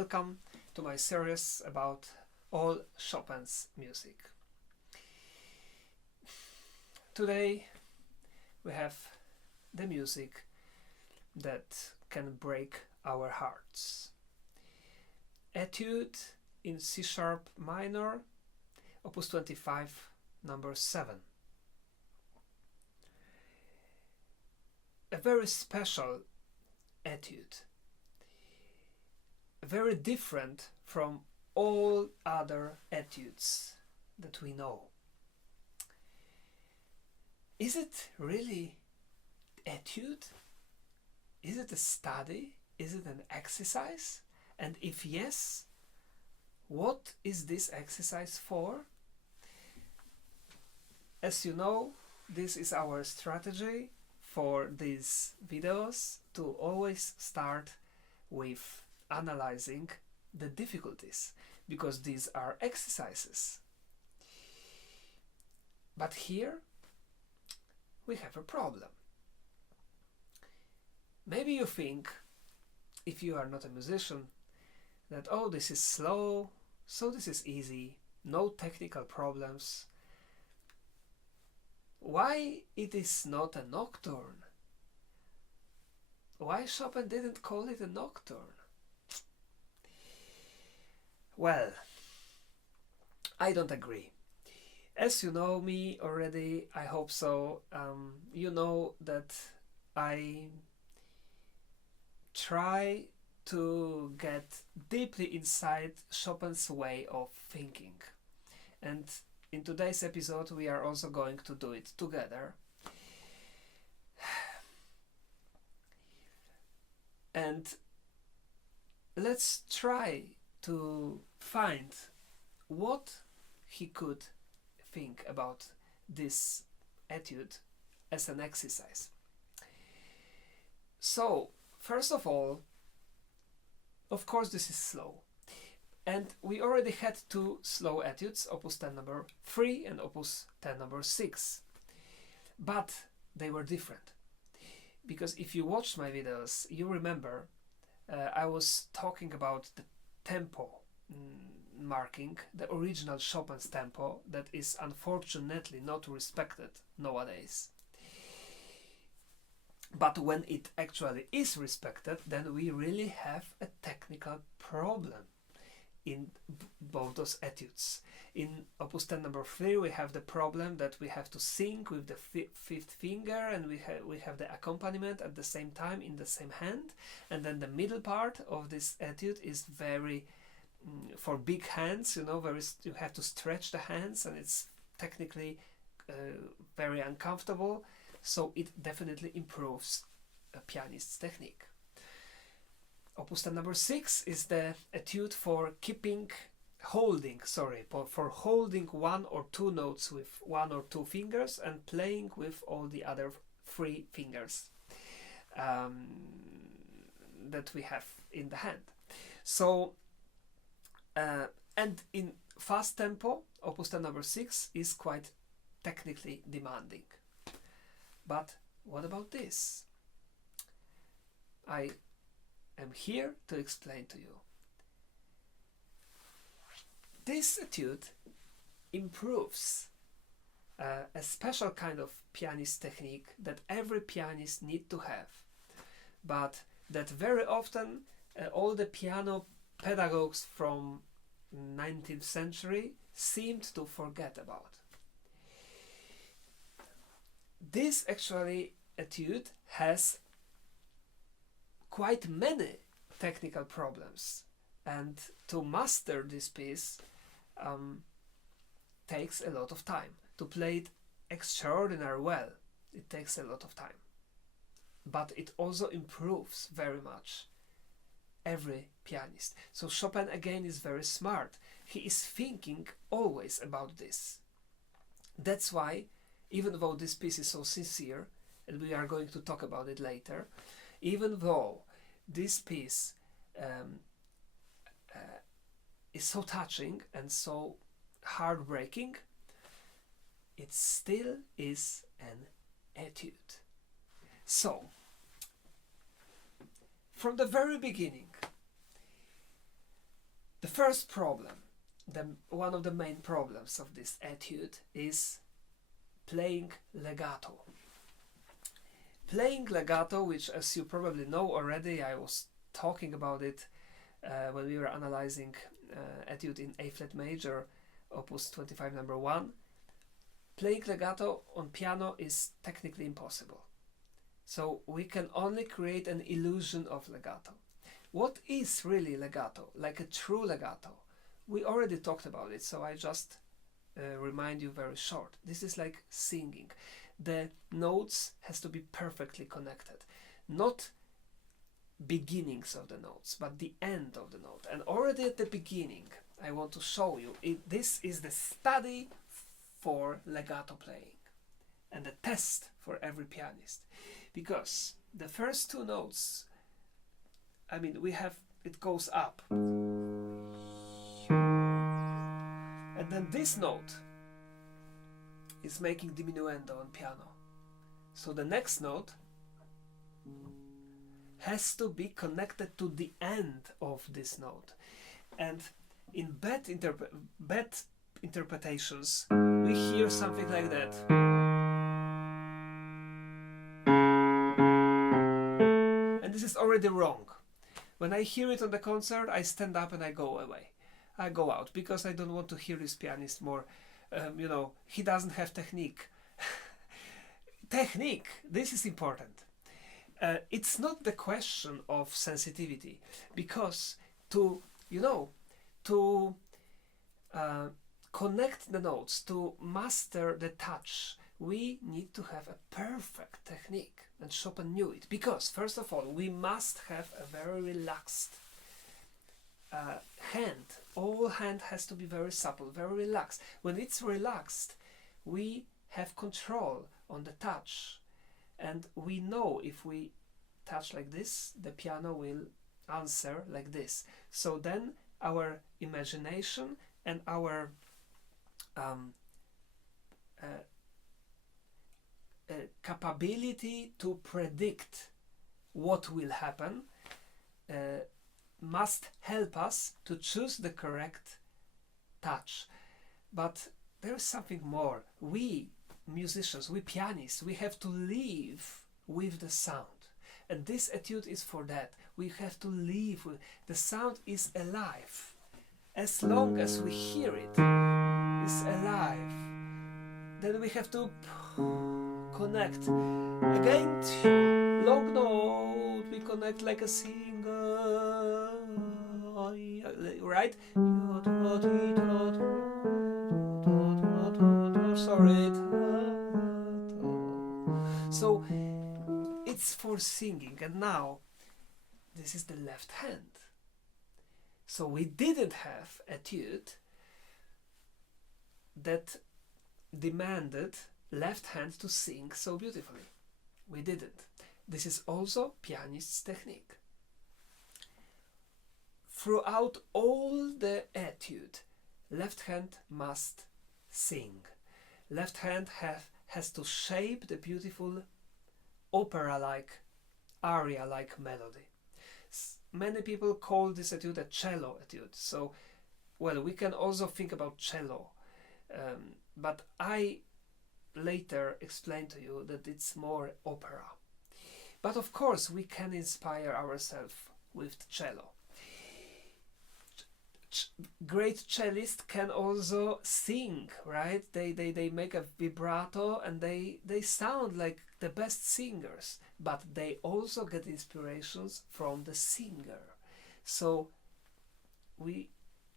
Welcome to my series about all Chopin's music. Today we have the music that can break our hearts. Etude in C# minor, Opus 25, number 7. A very special etude, very different from all other etudes that we know. Is it really etude? Is it a study? Is it an exercise? And if yes, what is this exercise for? As you know, this is our strategy for these videos, to always start with analyzing the difficulties, because these are exercises. But here we have a problem. Maybe you think, if you are not a musician, that oh, this is slow, so this is easy, no technical problems. Why it is not a nocturne? Why Chopin didn't call it a nocturne? Well, I don't agree. As you know me already, I hope so, you know that I try to get deeply inside Chopin's way of thinking. And in today's episode we are also going to do it together. And let's try to find what he could think about this etude as an exercise. So, first of all, of course this is slow. And we already had two slow etudes, Opus 10 number 3 and Opus 10 number 6. But they were different. Because if you watched my videos, you remember I was talking about the tempo marking, the original Chopin's tempo that is unfortunately not respected nowadays. But when it actually is respected, then we really have a technical problem in both those etudes. In Opus 10 number 3 we have the problem that we have to sing with the fifth finger, and we have the accompaniment at the same time in the same hand, and then the middle part of this etude is very for big hands, you know, you have to stretch the hands, and it's technically very uncomfortable, so it definitely improves a pianist's technique. Opus 10 number 6 is the etude for holding one or two notes with one or two fingers and playing with all the other three fingers that we have in the hand. So, and in fast tempo, Opus 10 number 6 is quite technically demanding. But what about this? I am here to explain to you. This etude improves a special kind of pianist technique that every pianist needs to have, but that very often all the piano pedagogues from 19th century seemed to forget about. This actually etude has quite many technical problems, and to master this piece takes a lot of time. To play it extraordinarily well, it takes a lot of time. But it also improves very much every pianist. So Chopin again is very smart. He is thinking always about this. That's why, even though this piece is so sincere, and we are going to talk about it later, even though this piece is so touching and so heartbreaking, it still is an etude. So, from the very beginning, first problem, one of the main problems of this etude is playing legato. Playing legato, which as you probably know already, I was talking about it when we were analyzing etude in A flat major, opus 25 number 1. Playing legato on piano is technically impossible. So we can only create an illusion of legato. What is really legato, like a true legato? We already talked about it, so I just remind you very short. This is like singing. The notes has to be perfectly connected. Not beginnings of the notes, but the end of the note. And already at the beginning, I want to show you, this is the study for legato playing and the test for every pianist. Because the first two notes, I mean, we have, it goes up. And then this note is making diminuendo on piano. So the next note has to be connected to the end of this note. And in bad interpretations, we hear something like that. And this is already wrong. When I hear it on the concert, I stand up and I go away. I go out because I don't want to hear this pianist more. You know, he doesn't have technique. Technique, this is important. It's not the question of sensitivity, because to connect the notes, to master the touch, we need to have a perfect technique. And Chopin knew it, because first of all, we must have a very relaxed hand. All hand has to be very supple, very relaxed. When it's relaxed, we have control on the touch, and we know if we touch like this, the piano will answer like this. So then our imagination and our capability to predict what will happen must help us to choose the correct touch. But there is something more. We musicians, we pianists, we have to live with the sound. And this etude is for that. We have to live with the sound. Is alive. As long as we hear it, it's alive. Then we have to connect. Again, long note, we connect like a singer, right? Sorry. So it's for singing, and now this is the left hand. So we didn't have etude that demanded left hand to sing so beautifully. We didn't. This is also pianist's technique. Throughout all the etude, left hand must sing. Left hand has to shape the beautiful opera-like, aria-like melody. Many people call this etude a cello etude. So, well, we can also think about cello. But I later explain to you that it's more opera. But of course, we can inspire ourselves with the cello. Great cellists can also sing, right? They make a vibrato and they sound like the best singers, but they also get inspirations from the singer. So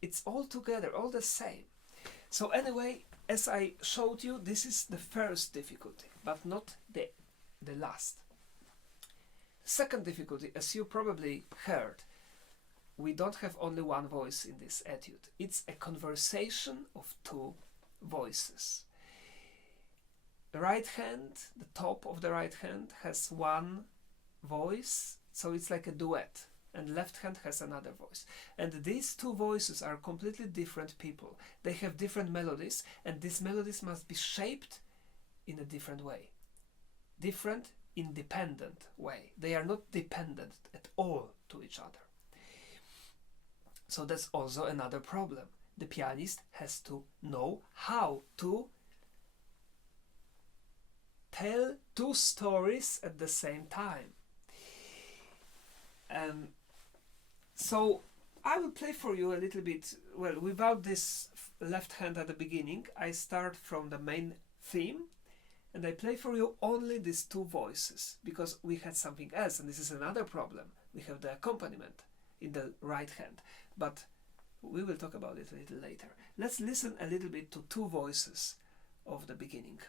it's all together, all the same. So anyway, as I showed you, this is the first difficulty, but not the last. Second difficulty, as you probably heard, we don't have only one voice in this etude. It's a conversation of two voices. The right hand, the top of the right hand, has one voice, so it's like a duet, and left hand has another voice. And these two voices are completely different people. They have different melodies, and these melodies must be shaped in a different way. Different, independent way. They are not dependent at all to each other. So that's also another problem. The pianist has to know how to tell two stories at the same time. So I will play for you a little bit, well, without this left hand at the beginning. I start from the main theme and I play for you only these two voices, because we had something else, and this is another problem. We have the accompaniment in the right hand, but we will talk about it a little later. Let's listen a little bit to two voices of the beginning.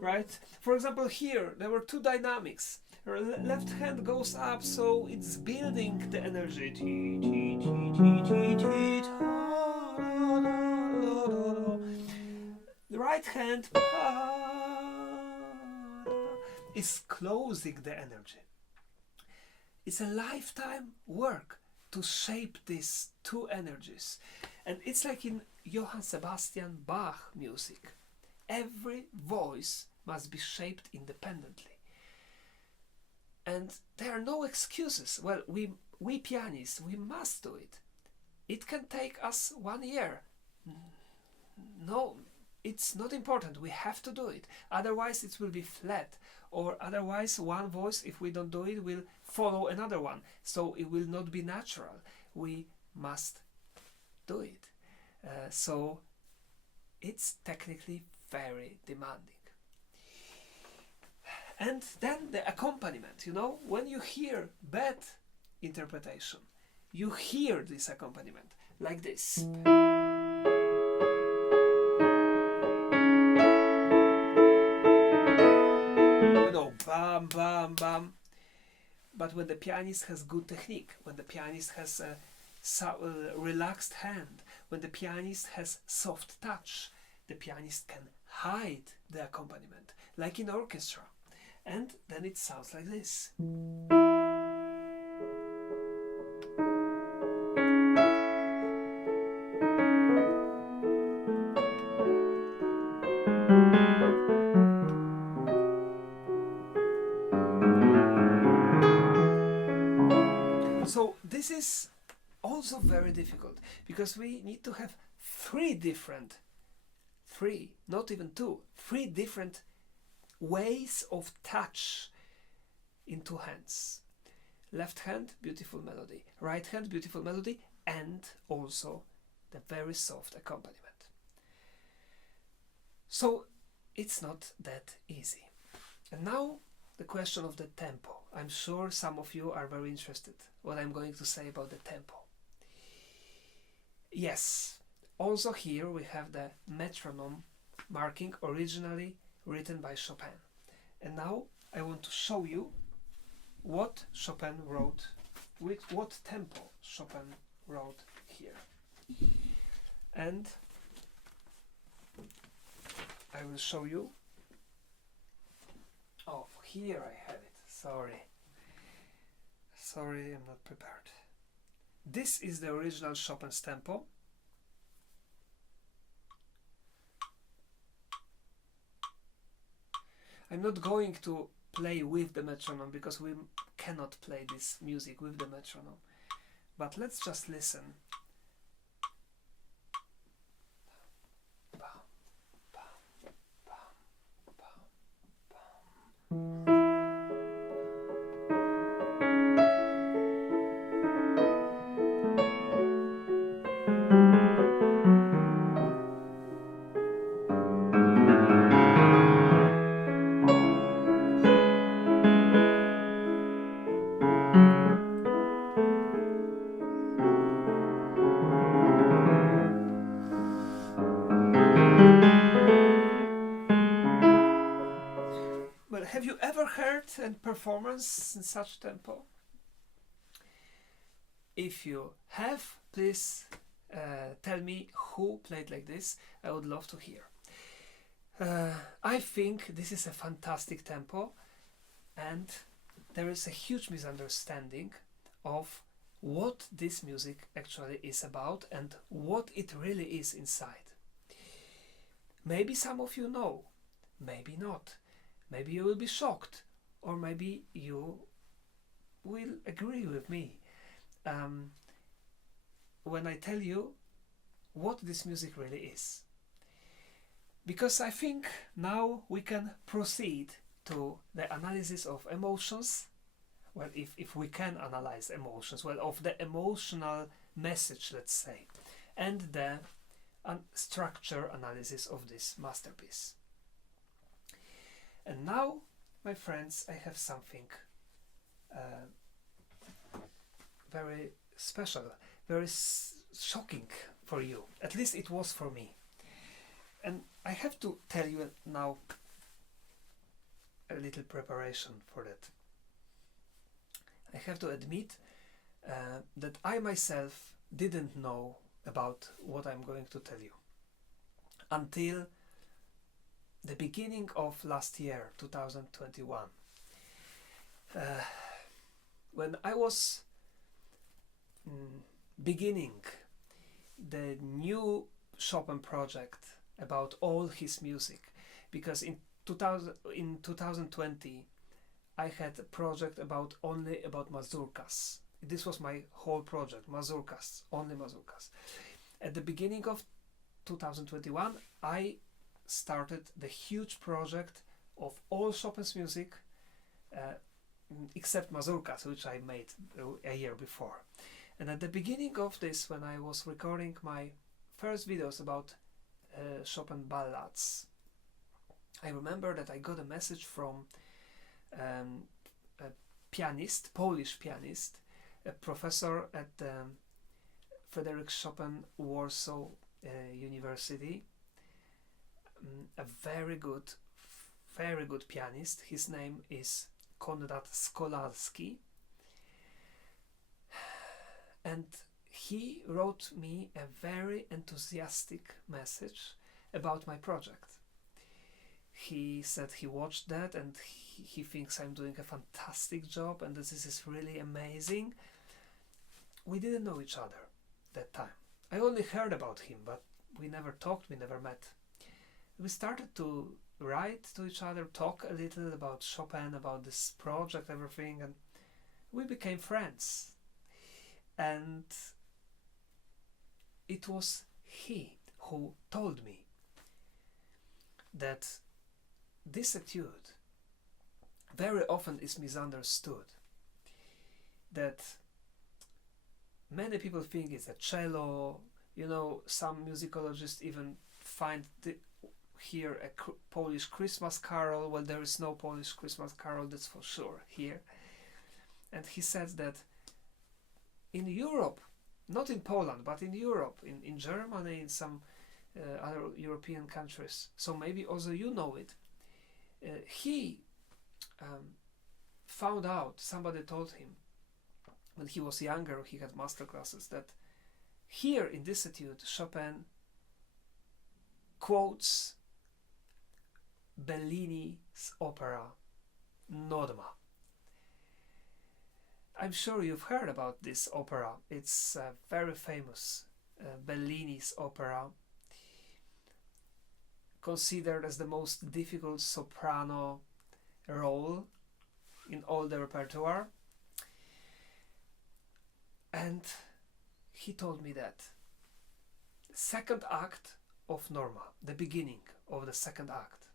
Right? For example, here there were two dynamics. Left hand goes up, so it's building the energy. The right hand is closing the energy. It's a lifetime work to shape these two energies. And it's like in Johann Sebastian Bach music. Every voice must be shaped independently. And there are no excuses. Well, we pianists, we must do it. It can take us 1 year. No, it's not important. We have to do it. Otherwise it will be flat. Or otherwise one voice, if we don't do it, will follow another one. So it will not be natural. We must do it. So it's technically very demanding. And then the accompaniment, you know, when you hear bad interpretation, you hear this accompaniment like this. You know, bam, bam, bam. But when the pianist has good technique, when the pianist has a relaxed hand, when the pianist has soft touch, the pianist can hide the accompaniment, like in orchestra. And then it sounds like this. So this is also very difficult, because we need to have three, not even two, three different ways of touch in two hands. Left hand, beautiful melody. Right hand, beautiful melody, and also the very soft accompaniment. So it's not that easy. And now the question of the tempo. I'm sure some of you are very interested what I'm going to say about the tempo. Yes, also here we have the metronome marking, originally written by Chopin. And now I want to show you what Chopin wrote, with what tempo Chopin wrote here. And I will show you. Oh, here I have it. Sorry, I'm not prepared. This is the original Chopin's tempo. I'm not going to play with the metronome, because we cannot play this music with the metronome. But let's just listen. it and performance in such tempo? If you have, please tell me who played like this. I would love to hear. I think this is a fantastic tempo, and there is a huge misunderstanding of what this music actually is about and what it really is inside. Maybe some of you know, maybe not. Maybe you will be shocked, or maybe you will agree with me when I tell you what this music really is. Because I think now we can proceed to the analysis of emotions. Well, if we can analyze emotions, well, of the emotional message, let's say, and the structure analysis of this masterpiece. And now, my friends, I have something very special, very shocking for you. At least it was for me. And I have to tell you now a little preparation for that. I have to admit that I myself didn't know about what I'm going to tell you until the beginning of last year, 2021. When I was beginning the new Chopin project about all his music, because in 2020 I had a project only about mazurkas. This was my whole project, mazurkas, only mazurkas. At the beginning of 2021 I started the huge project of all Chopin's music except mazurkas, which I made a year before. And at the beginning of this, when I was recording my first videos about Chopin ballads, I remember that I got a message from a pianist, Polish pianist, a professor at the Frederick Chopin Warsaw University, a very good pianist. His name is Konrad Skolarski, and he wrote me a very enthusiastic message about my project. He said he watched that and he thinks I'm doing a fantastic job and this is really amazing. We didn't know each other that time. I only heard about him, but we never talked, we never met. We started to write to each other, talk a little about Chopin, about this project, everything, and we became friends. And it was he who told me that this etude very often is misunderstood, that many people think it's a cello, some musicologists even find here a Polish Christmas carol. Well, there is no Polish Christmas carol, that's for sure, here. And he says that in Europe, not in Poland, but in Europe, in Germany, in some other European countries, so maybe also you know it, he found out, somebody told him when he was younger, he had master classes, that here in this etude Chopin quotes Bellini's opera Norma. I'm sure you've heard about this opera. It's very famous, Bellini's opera, considered as the most difficult soprano role in all the repertoire. And he told me that second act of Norma, the beginning of the second act,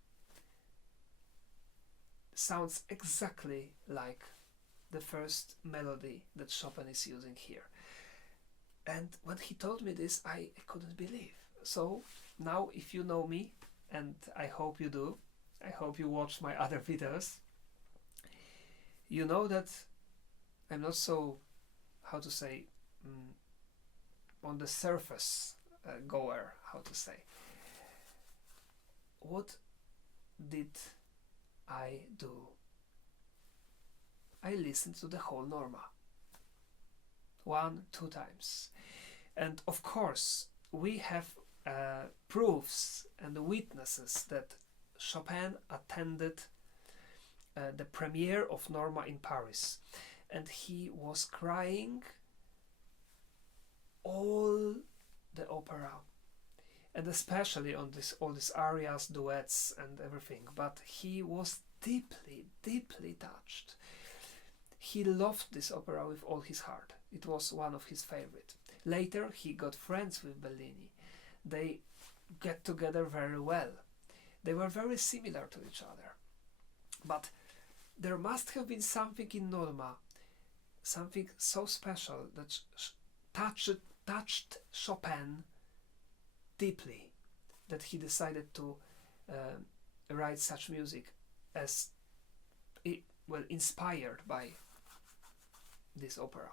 sounds exactly like the first melody that Chopin is using here. And when he told me this, I couldn't believe. So now, if you know me, and I hope you do, I hope you watch my other videos, you know that I'm not so, how to say, on the surface goer, how to say. What did I do I listened to the whole Norma. 1, 2 times. And of course, we have proofs and witnesses that Chopin attended the premiere of Norma in Paris, and he was crying all the opera, and especially on all these arias, duets, and everything. But he was deeply, deeply touched. He loved this opera with all his heart. It was one of his favorite. Later, he got friends with Bellini. They get together very well. They were very similar to each other. But there must have been something in Norma, something so special that touched Chopin deeply, that he decided to write such music as inspired by this opera,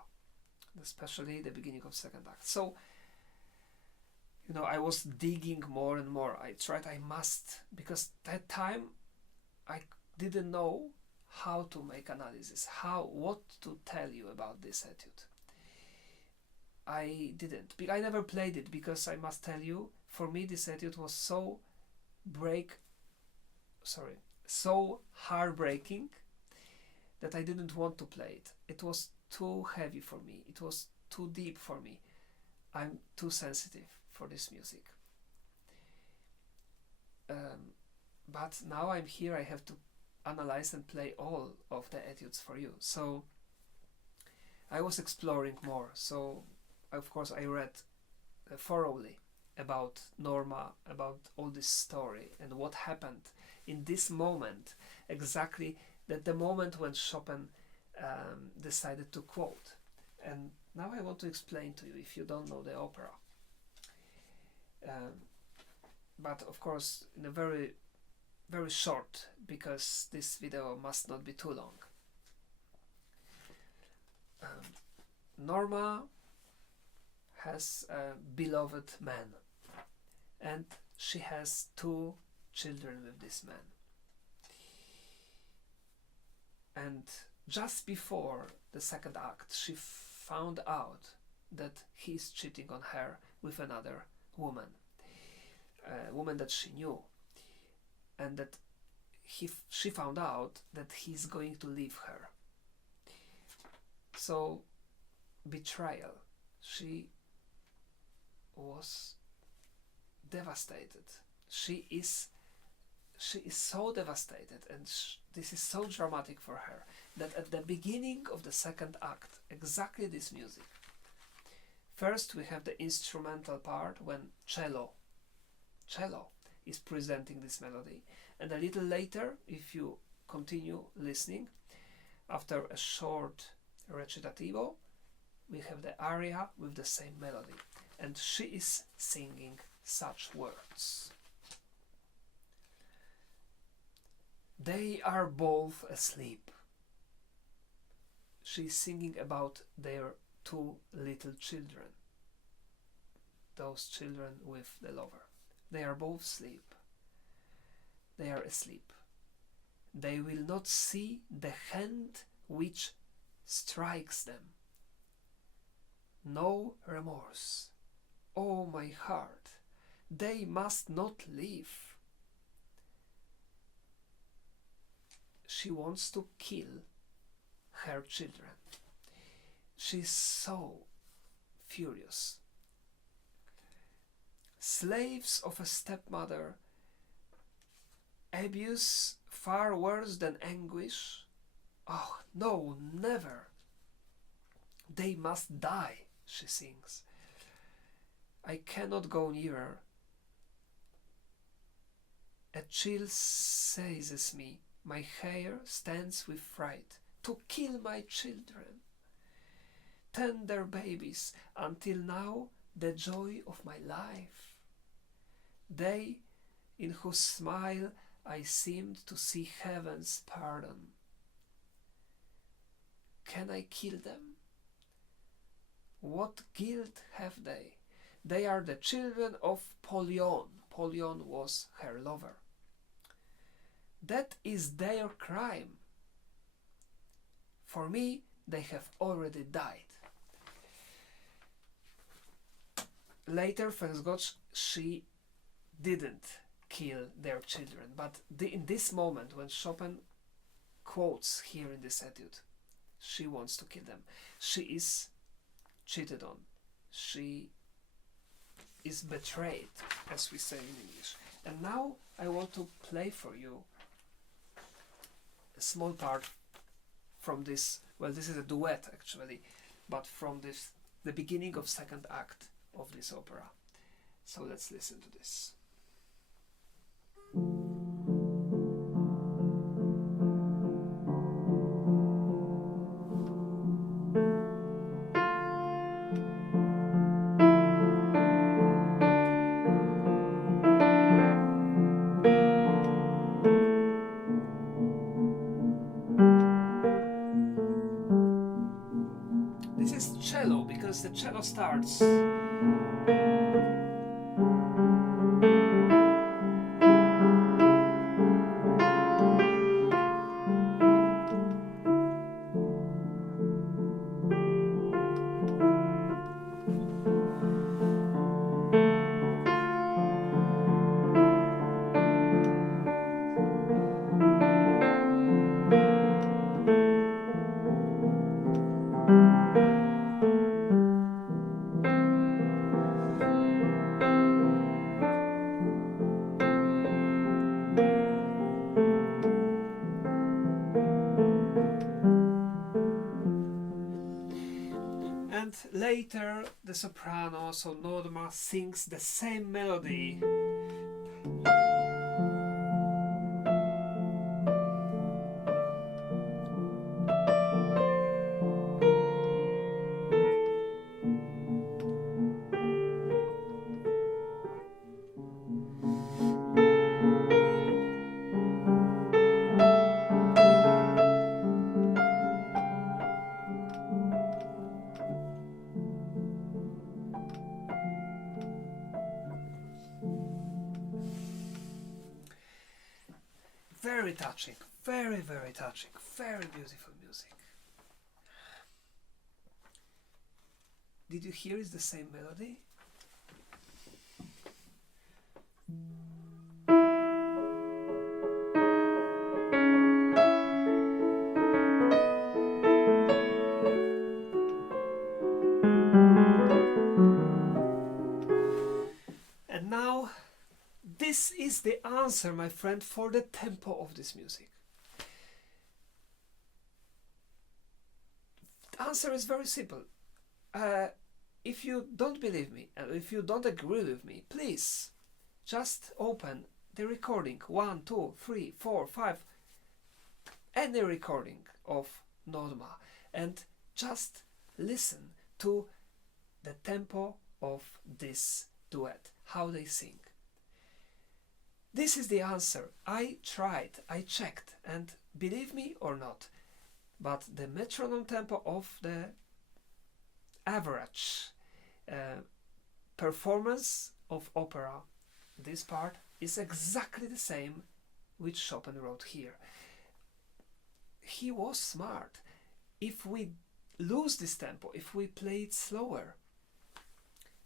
especially the beginning of second act. So, I was digging more and more. I must, because that time I didn't know how to make analysis, what to tell you about this etude. I never played it, because I must tell you, for me this etude was so heartbreaking that I didn't want to play it. It was too heavy for me. It was too deep for me. I'm too sensitive for this music. But now I'm here, I have to analyze and play all of the etudes for you. So I was exploring more. So of course I read thoroughly about Norma, about all this story and what happened in this moment, exactly the moment when Chopin decided to quote. And now I want to explain to you, if you don't know the opera. But of course in a very, very short, because this video must not be too long. Norma has a beloved man, and she has 2 children with this man. And just before the second act, she found out that he's cheating on her with another woman, a woman that she knew, and that she found out that he's going to leave her. So, betrayal. She was devastated. She is so devastated, and this is so dramatic for her, that at the beginning of the second act, exactly this music. First we have the instrumental part when cello is presenting this melody, and a little later, if you continue listening, after a short recitativo, we have the aria with the same melody, and she is singing such words. They are both asleep. She's singing about their 2 little children, those children with the lover. They are both asleep. They are asleep. They will not see the hand which strikes them. No remorse. Oh, my heart, they must not live. She wants to kill her children. She's so furious. Slaves of a stepmother, abuse far worse than anguish. Oh, no, never. They must die, she sings. I cannot go nearer. A chill seizes me. My hair stands with fright. To kill my children, tender babies, until now the joy of my life. They, in whose smile I seemed to see heaven's pardon. Can I kill them? What guilt have they? They are the children of Polion. Polion was her lover. That is their crime. For me, they have already died. Later, thanks God, she didn't kill their children, but in this moment when Chopin quotes here in this etude, she wants to kill them. She is cheated on. She is betrayed, as we say in English. And now I want to play for you a small part from this, well, this is a duet actually, but from the beginning of second act of this opera. So let's listen to this. This is cello, because the cello starts. And later the soprano, so Norma, sings the same melody. Very touching, very, very touching, very beautiful music. Did you hear it's the same melody? And now, this is the answer, my friend, for the tempo of this music. The answer is very simple. If you don't believe me, if you don't agree with me, please just open the recording 1, 2, 3, 4, 5, any recording of Norma, and just listen to the tempo of this duet, how they sing. This is the answer. I tried, I checked, and believe me or not, but the metronome tempo of the average performance of opera, this part, is exactly the same which Chopin wrote here. He was smart. If we lose this tempo, if we play it slower,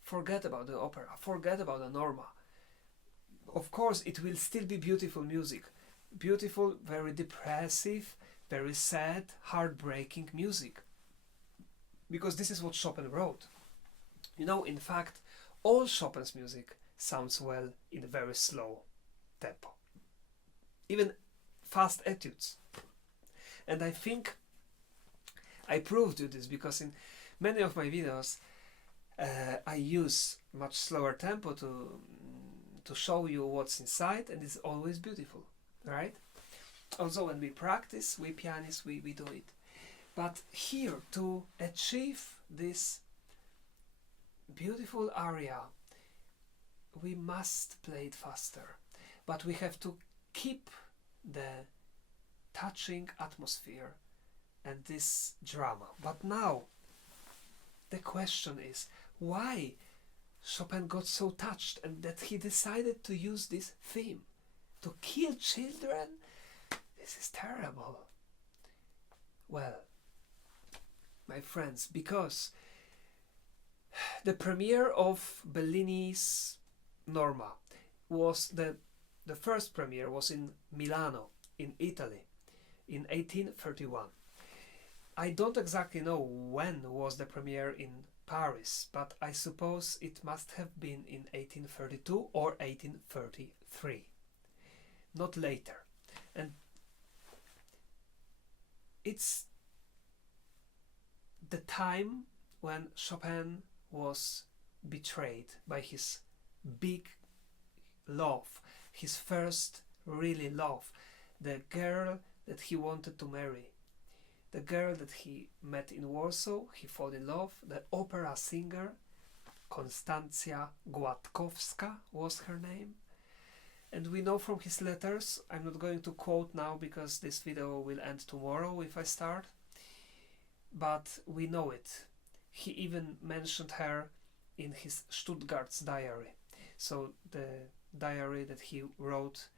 forget about the opera, forget about the Norma. Of course, it will still be beautiful music. Beautiful, very depressive, very sad, heartbreaking music. Because this is what Chopin wrote. You know, in fact, all Chopin's music sounds well in a very slow tempo. Even fast etudes. And I think I proved you this because in many of my videos I use much slower tempo to show you what's inside, and it's always beautiful, right? Also, when we practice, we pianists, we do it. But here, to achieve this beautiful aria, we must play it faster. But we have to keep the touching atmosphere and this drama. But now, the question is, why Chopin got so touched and that he decided to use this theme? To kill children? This is terrible. Well, my friends, because the premiere of Bellini's Norma was the first premiere was in Milano, in Italy, in 1831. I don't exactly know when was the premiere in Paris, but I suppose it must have been in 1832 or 1833, not later. And it's the time when Chopin was betrayed by his big love, his first really love, the girl that he wanted to marry, the girl that he met in Warsaw, he fell in love, the opera singer, Konstancja Gładkowska was her name. And we know from his letters, I'm not going to quote now because this video will end tomorrow if I start, but we know it. He even mentioned her in his Stuttgart's diary. So the diary that he wrote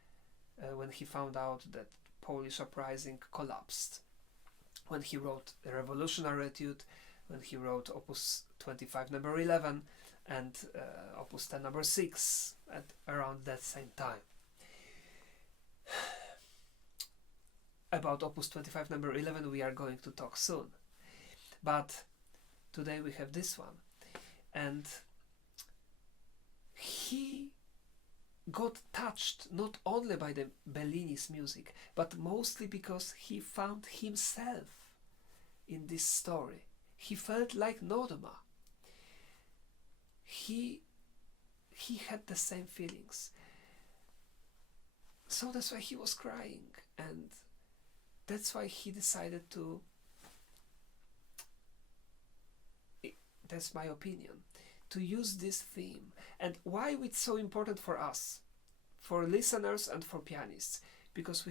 when he found out that Polish uprising collapsed. When he wrote the Revolutionary Etude, when he wrote Opus 25 number 11 and Opus 10 number 6 at around that same time. About Opus 25 number 11 we are going to talk soon. But today we have this one. And he got touched not only by the Bellini's music, but mostly because he found himself in this story. He felt like Norma. He had the same feelings. So that's why he was crying, and that's why he decided to, that's my opinion, to use this theme. And why it's so important for us, for listeners and for pianists, because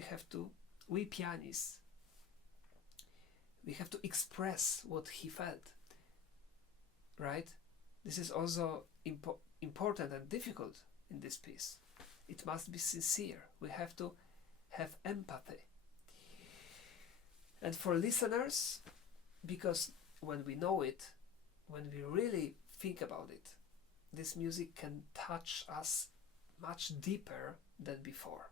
we pianists, we have to express what he felt, right? This is also important and difficult in this piece. It must be sincere. We have to have empathy. And for listeners, because when we know it, when we really think about it, this music can touch us much deeper than before.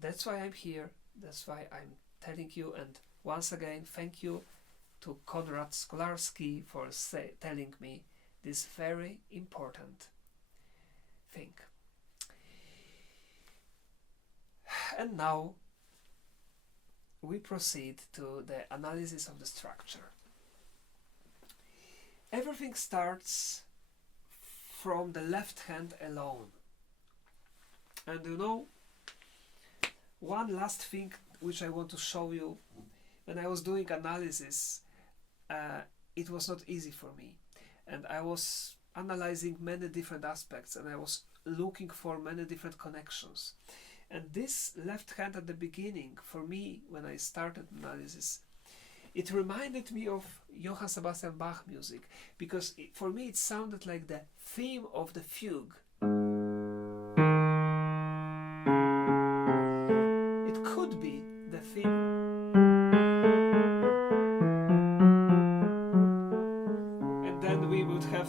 That's why I'm here. That's why I'm telling you. And once again, thank you to Konrad Skolarski for telling me this very important thing. And now we proceed to the analysis of the structure. Everything starts from the left hand alone. And you know, one last thing which I want to show you, when I was doing analysis, it was not easy for me. And I was analyzing many different aspects and I was looking for many different connections. And this left hand at the beginning, for me, when I started analysis, it reminded me of Johann Sebastian Bach music, because for me it sounded like the theme of the fugue. It could be the theme. And then we would have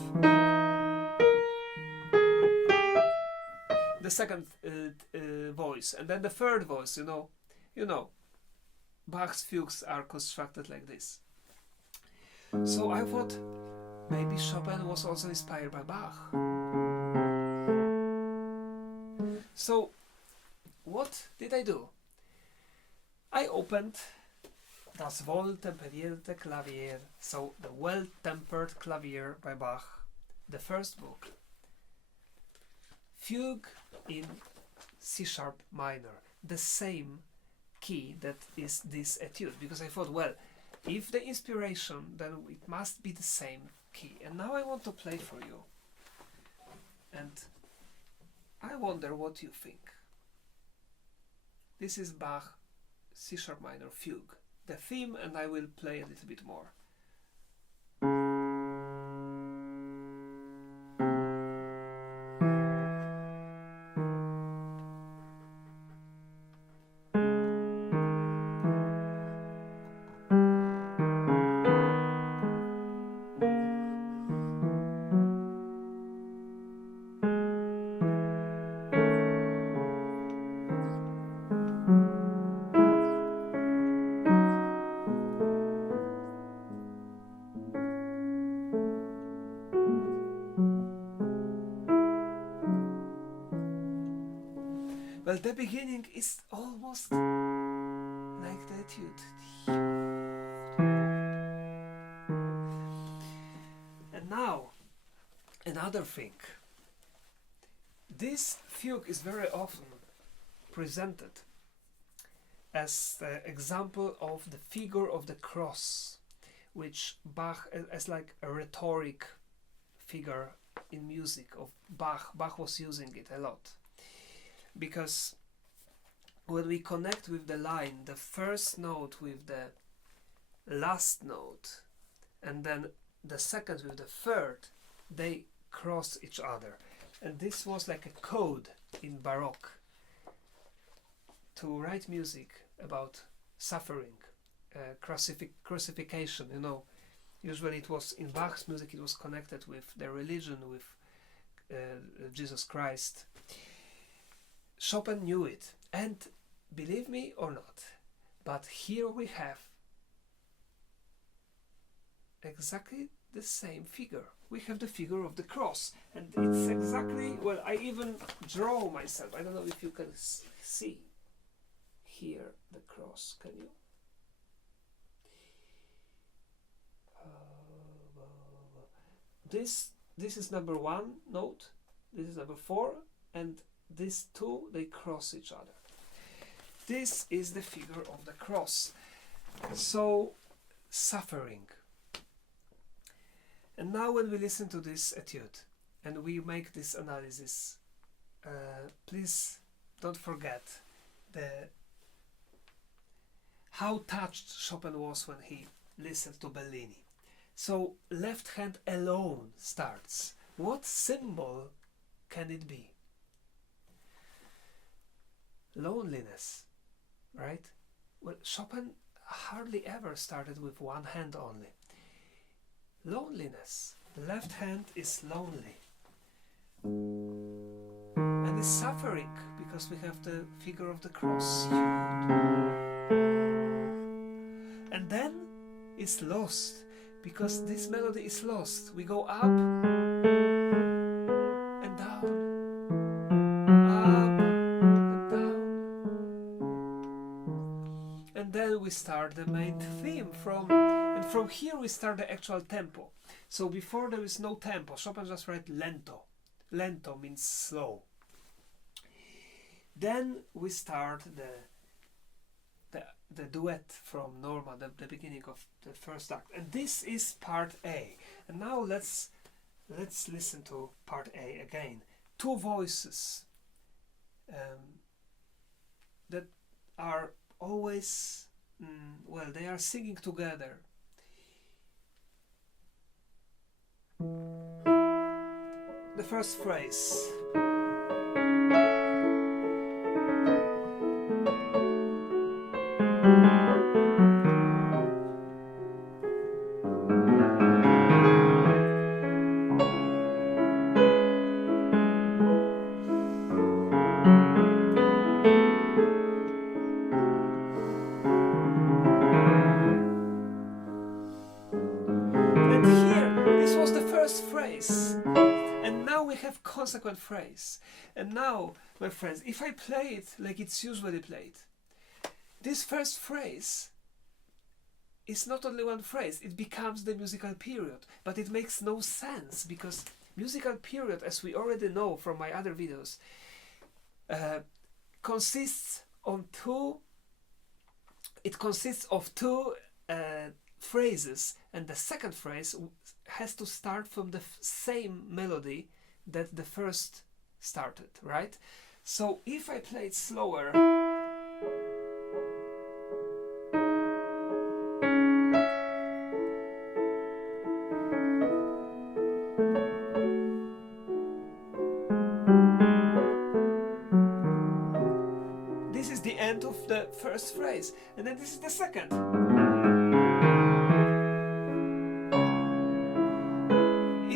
the second voice, and then the third voice, you know. Bach's fugues are constructed like this. So I thought maybe Chopin was also inspired by Bach. So what did I do? I opened Das Wohltemperierte Klavier, so the Well-Tempered Clavier by Bach, the first book. Fugue in C-sharp minor, the same key that is this etude, because I thought, well, if the inspiration, then it must be the same key. And now I want to play for you. And I wonder what you think. This is Bach C-sharp minor fugue, the theme, and I will play a little bit more. Well, the beginning is almost like the etude. And now, another thing. This fugue is very often presented as the example of the figure of the cross, which Bach, as like a rhetoric figure in music of Bach. Bach was using it a lot. Because when we connect with the line, the first note with the last note, and then the second with the third, they cross each other. And this was like a code in Baroque to write music about suffering, crucifixion, you know. Usually it was, in Bach's music, it was connected with the religion, with Jesus Christ. Chopin knew it, and believe me or not, but here we have exactly the same figure. We have the figure of the cross, and it's exactly, well, I even draw myself. I don't know if you can see here the cross. Can you? This is number 1 note, this is number 4, and these two, they cross each other. This is the figure of the cross. So, suffering. And now when we listen to this etude and we make this analysis, please don't forget how touched Chopin was when he listened to Bellini. So left hand alone starts. What symbol can it be? Loneliness, right? Well, Chopin hardly ever started with one hand only. Loneliness. The left hand is lonely. And is suffering because we have the figure of the cross. And then it's lost because this melody is lost. We go up and down, up and down. And then we start the main theme and from here we start the actual tempo. So before there is no tempo, Chopin just write lento. Lento means slow. Then we start the duet from Norma, the beginning of the first act, and this is part A. And now let's listen to part A again. Two voices that are always well, they are singing together. The first phrase. And now we have consequent phrase. And now, my friends, if I play it like it's usually played, this first phrase is not only one phrase, it becomes the musical period. But it makes no sense because musical period, as we already know from my other videos, consists of two phrases, and the second phrase has to start from the same melody that the first started, right? So if I play it slower, this is the end of the first phrase, and then this is the second.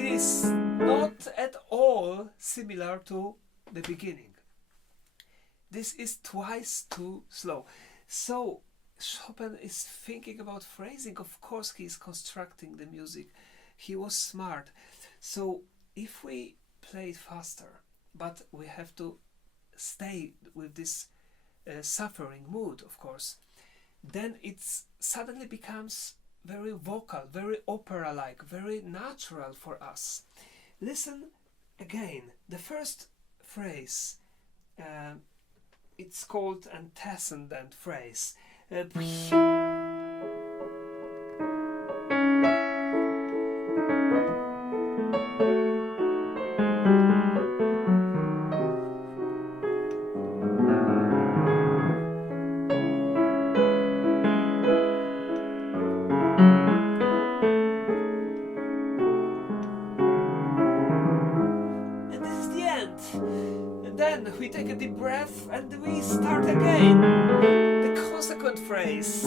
Is not at all similar to the beginning. This is twice too slow. So Chopin is thinking about phrasing. Of course he is constructing the music. He was smart. So if we play it faster, but we have to stay with this suffering mood, of course, then it suddenly becomes very vocal, very opera-like, very natural for us. Listen again, the first phrase, it's called antecedent phrase. We take a deep breath and we start again. The consequent phrase.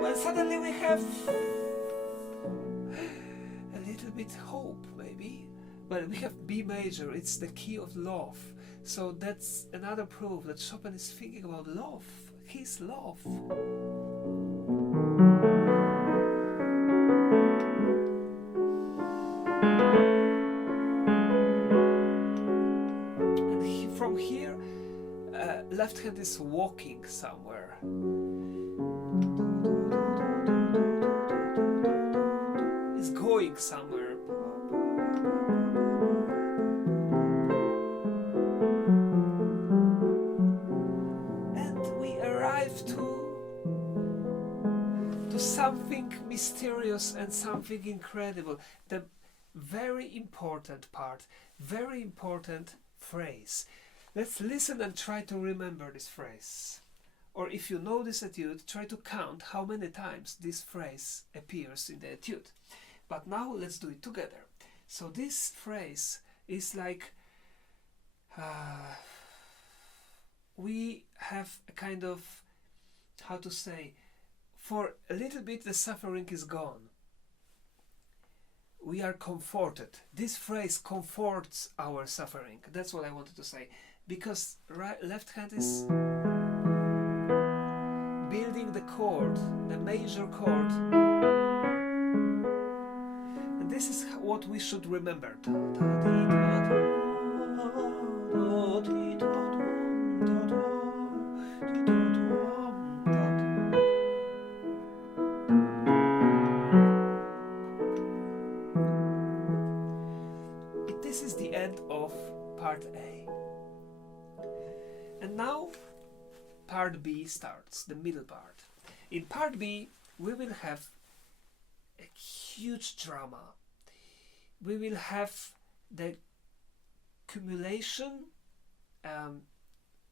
Well, suddenly we have a little bit hope, maybe. Well, we have B major, it's the key of love. So that's another proof that Chopin is thinking about love, his love. From here, left hand is walking somewhere. It's going somewhere. And we arrive to something mysterious and something incredible. The very important part, very important phrase. Let's listen and try to remember this phrase. Or if you know this etude, try to count how many times this phrase appears in the etude. But now let's do it together. So this phrase is like we have a kind of, how to say, for a little bit the suffering is gone. We are comforted. This phrase comforts our suffering. That's what I wanted to say. Because left hand is building the chord, the major chord. And this is what we should remember. This is the end of part A. And now part B starts, the middle part. In part B, we will have a huge drama. We will have the accumulation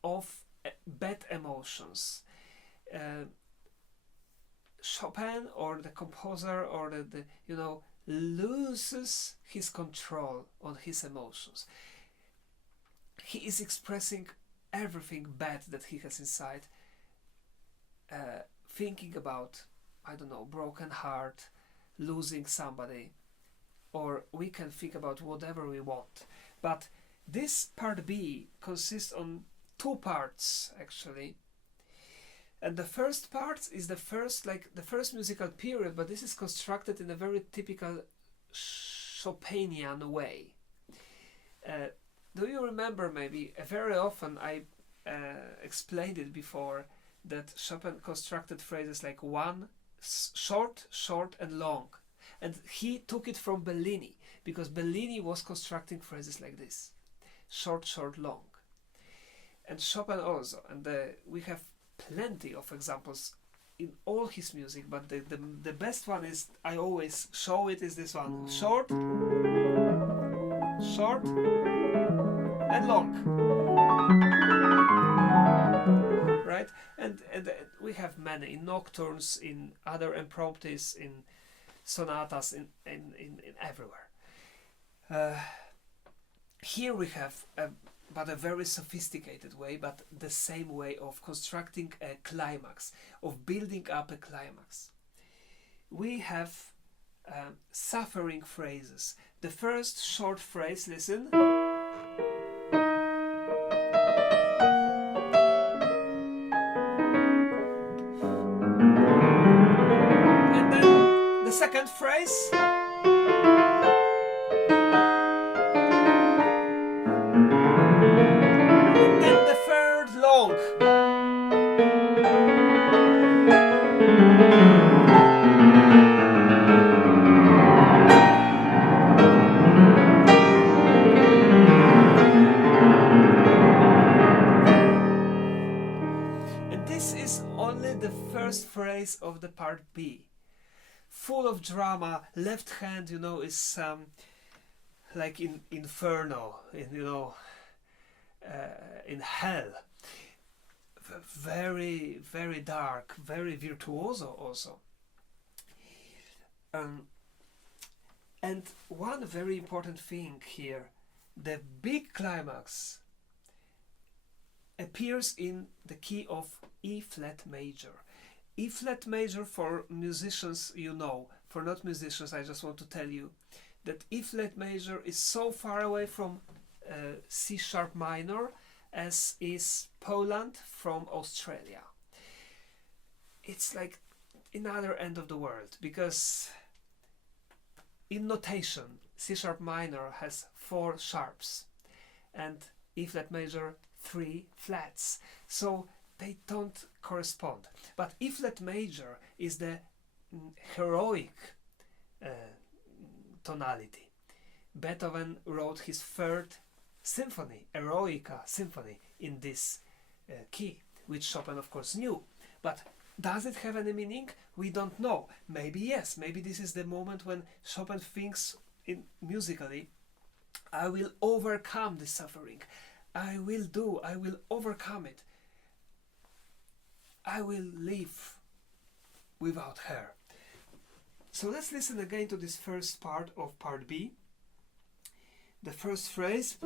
of bad emotions. Chopin or the composer or the loses his control on his emotions. He is expressing everything bad that he has inside, thinking about, I don't know, broken heart, losing somebody, or we can think about whatever we want. But this part B consists on two parts actually. And the first part is the first musical period, but this is constructed in a very typical Chopinian way. Do you remember, maybe, very often I explained it before, that Chopin constructed phrases like one, short, short and long. And he took it from Bellini, because Bellini was constructing phrases like this. Short, short, long. And Chopin also. And we have plenty of examples in all his music, but the best one is, I always show it, is this one. Short, short and long. Right? And we have many in nocturnes, in other impromptus, in sonatas, in everywhere. Here we have but a very sophisticated way, but the same way of constructing a climax, of building up a climax. We have suffering phrases. The first short phrase, listen. And then the second phrase. And this is only the first phrase of the part B. Full of drama. Left hand, you know, is like in Inferno, in hell. Very, very dark, very virtuoso also. And one very important thing here, the big climax appears in the key of E flat major. E flat major, for musicians, you know. For not musicians, I just want to tell you that E flat major is so far away from C sharp minor as is Poland from Australia. It's like another end of the world, because in notation C sharp minor has 4 sharps and E flat major 3 flats, so they don't correspond. But E flat major is the heroic tonality. Beethoven wrote his 3rd symphony, Eroica symphony, in this key, which Chopin of course knew. But does it have any meaning? We don't know. Maybe yes, maybe this is the moment when Chopin thinks musically, I will overcome the suffering. I will overcome it. I will live without her. So let's listen again to this first part of part B. The first phrase.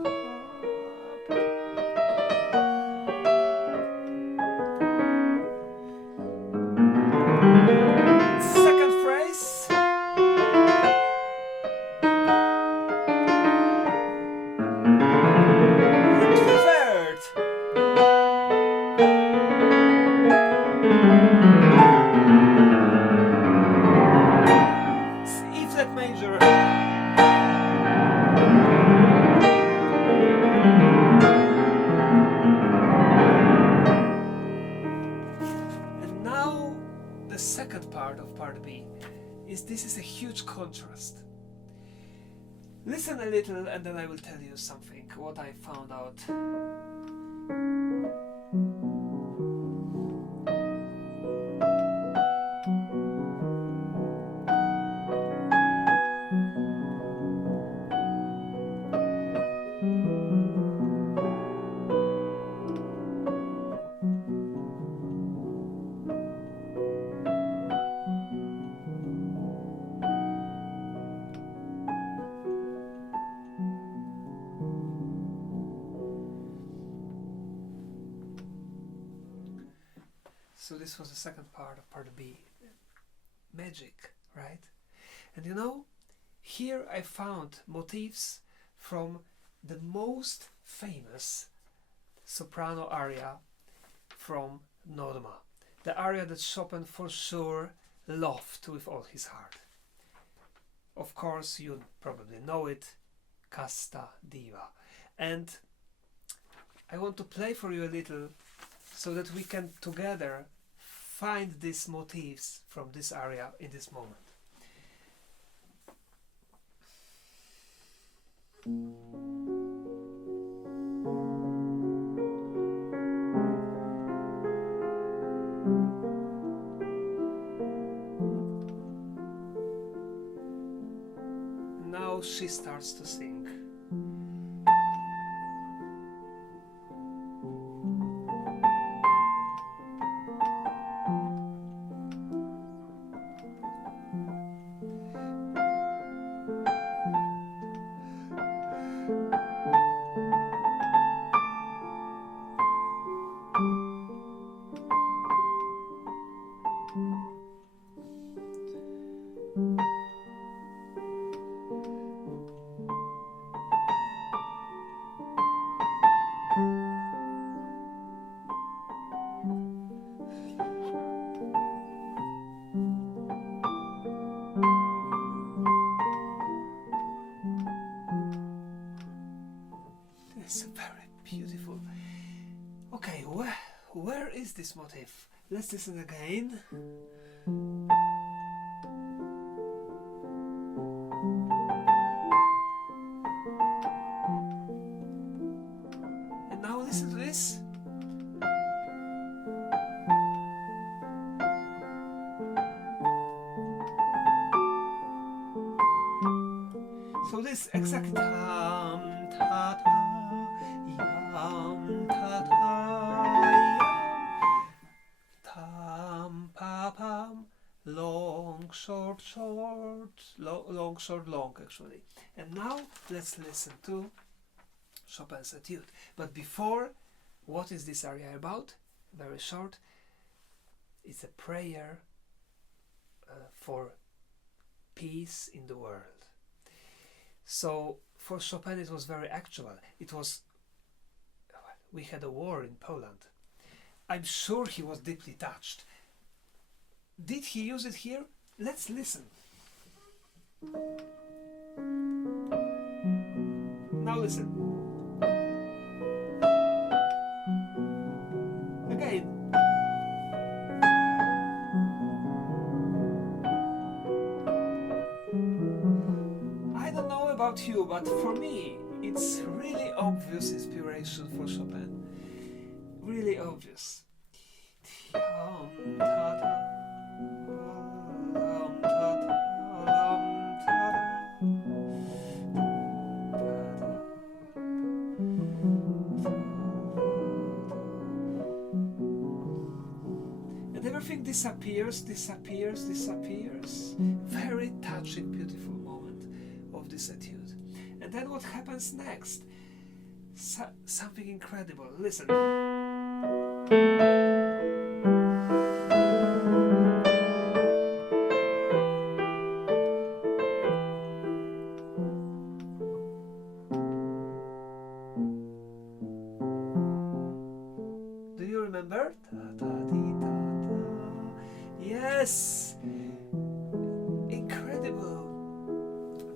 Second phrase. Third. E flat major. And now the second part of part B this is a huge contrast. Listen a little and then I will tell you something, what I found out. So this was the second part of part B. Magic, right? And you know, here I found motifs from the most famous soprano aria from Norma. The aria that Chopin for sure loved with all his heart. Of course, you probably know it, Casta Diva. And I want to play for you a little so that we can together find these motifs from this aria in this moment. Now she starts to sing. where is this motif? Let's listen again. And now listen to this. So this exactly tam ta ta yam ta ta yam tam pa pam long short short long short long actually. And now let's listen to Chopin's Etude. But before, what is this aria about? Very short. It's a prayer for peace in the world. So for Chopin it was very actual. It was, we had a war in Poland. I'm sure he was deeply touched. Did he use it here? Let's listen. Now listen. Again. About you, but for me it's really obvious inspiration for Chopin, really obvious. And everything disappears. Very touching, beautiful moment of this etude. And then what happens next? Something incredible. Listen. Do you remember? Yes! Incredible!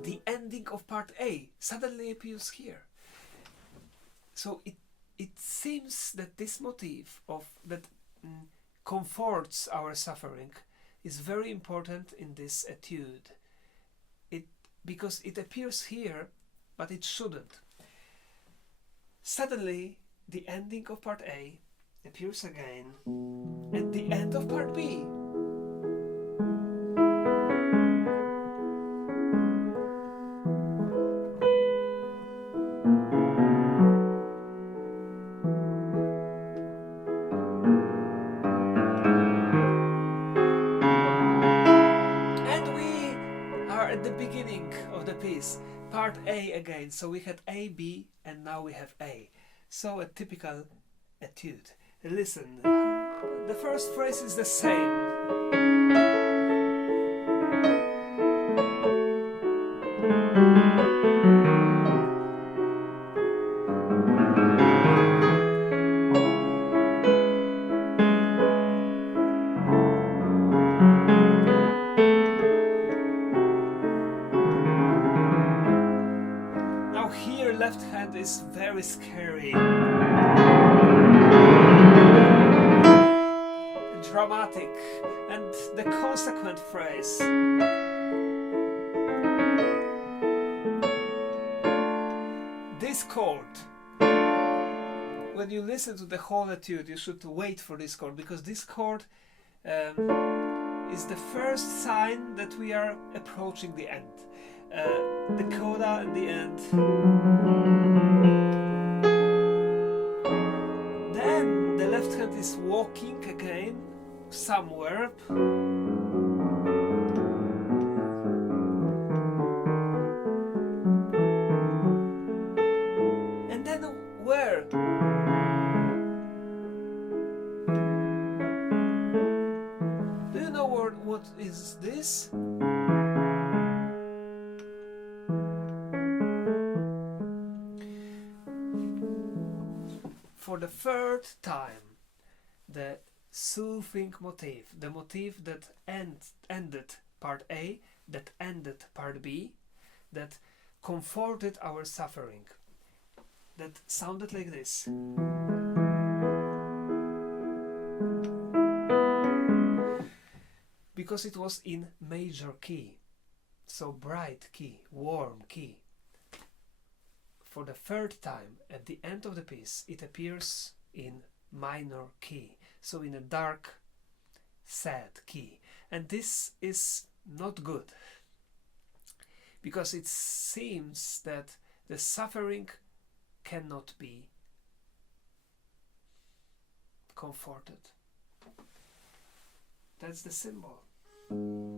The ending of part A suddenly appears here. So it seems that this motif of that comforts our suffering is very important in this etude. Because it appears here, but it shouldn't. Suddenly the ending of part A appears again, and the end of part B. Part A again, so we had A, B, and now we have A. So a typical etude. Listen, the first phrase is the same. Left hand is very scary, dramatic, and the consequent phrase. This chord, when you listen to the whole etude, you should wait for this chord, because this chord is the first sign that we are approaching the end. The coda and the end. Then the left hand is walking again somewhere. And then where? Do you know what is this? For the third time, the soothing motif, the motif that ended part A, that ended part B, that comforted our suffering, that sounded like this. because it was in major key, so bright key, warm key. For the third time, at the end of the piece, it appears in minor key, so in a dark, sad key. And this is not good, because it seems that the suffering cannot be comforted. That's the symbol. And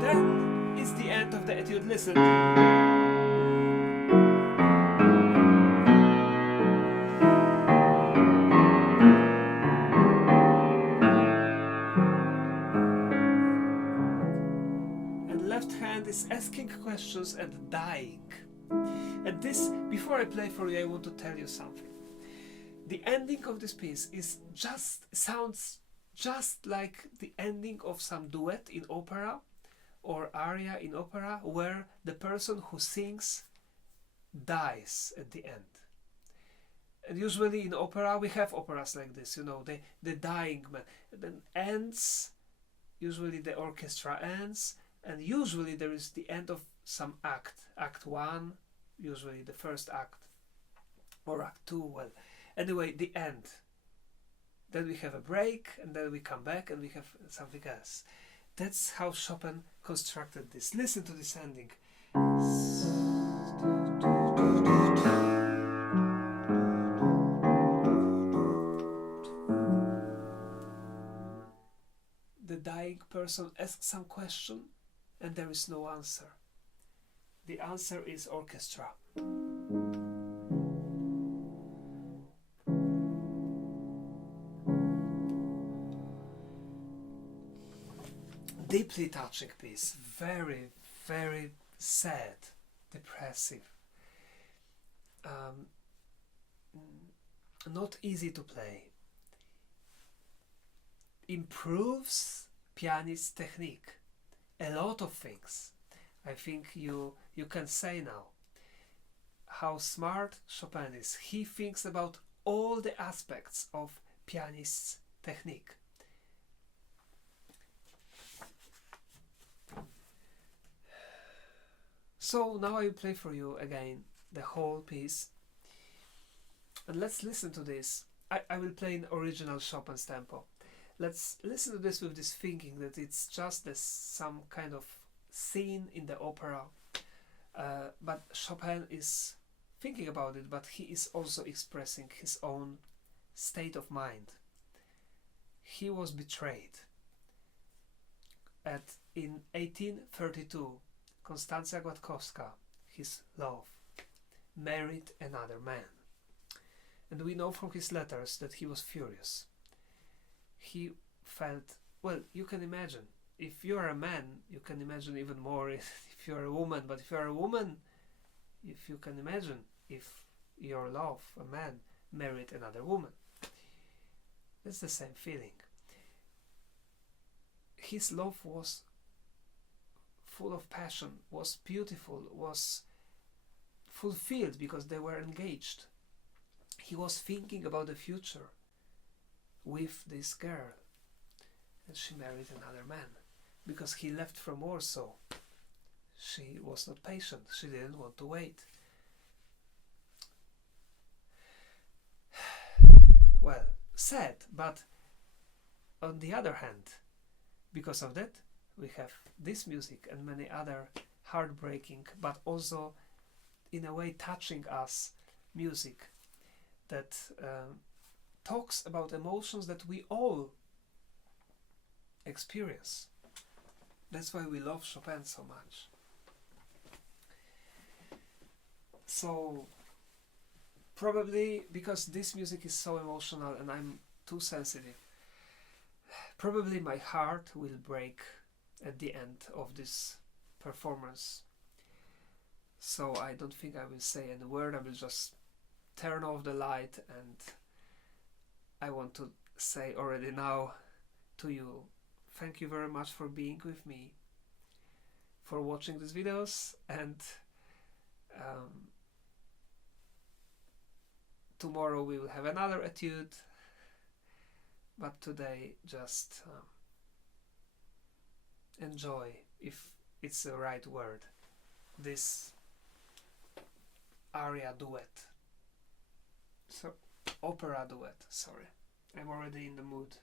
then is the end of the etude. Listen. Is asking questions and dying. And this, before I play for you, I want to tell you something. The ending of this piece sounds just like the ending of some duet in opera or aria in opera, where the person who sings dies at the end. And usually in opera, we have operas like this, you know, the dying man. And then ends, usually the orchestra ends, and usually there is the end of some act 1, usually the first act, or act 2, well, anyway, the end. Then we have a break, and then we come back and we have something else. That's how Chopin constructed this. Listen to this ending. The dying person asks some question, and there is no answer. The answer is orchestra. Deeply touching piece, very, very sad, depressive, not easy to play. Improves pianist technique. A lot of things. I think you can say now how smart Chopin is. He thinks about all the aspects of pianist's technique. So now I will play for you again the whole piece, and let's listen to this. I will play in original Chopin's tempo. Let's listen to this with this thinking that it's just some kind of scene in the opera, but Chopin is thinking about it, but he is also expressing his own state of mind. He was betrayed. In 1832, Konstancja Gładkowska, his love, married another man. And we know from his letters that he was furious. He felt, well, you can imagine, if you are a man, you can imagine even more if you are a woman, but if you are a woman, if you can imagine if your love, a man, married another woman. It's the same feeling. His love was full of passion, was beautiful, was fulfilled because they were engaged. He was thinking about the future with this girl, and she married another man because he left from Warsaw. She was not patient, she didn't want to wait. Well, sad, but on the other hand, because of that, we have this music and many other heartbreaking, but also in a way touching us music that talks about emotions that we all experience. That's why we love Chopin so much. So probably because this music is so emotional and I'm too sensitive, probably my heart will break at the end of this performance. So I don't think I will say any word. I will just turn off the light, and I want to say already now to you, thank you very much for being with me, for watching these videos, and tomorrow we will have another etude, but today just enjoy, if it's the right word, this aria duet, so opera duet, sorry, I'm already in the mood.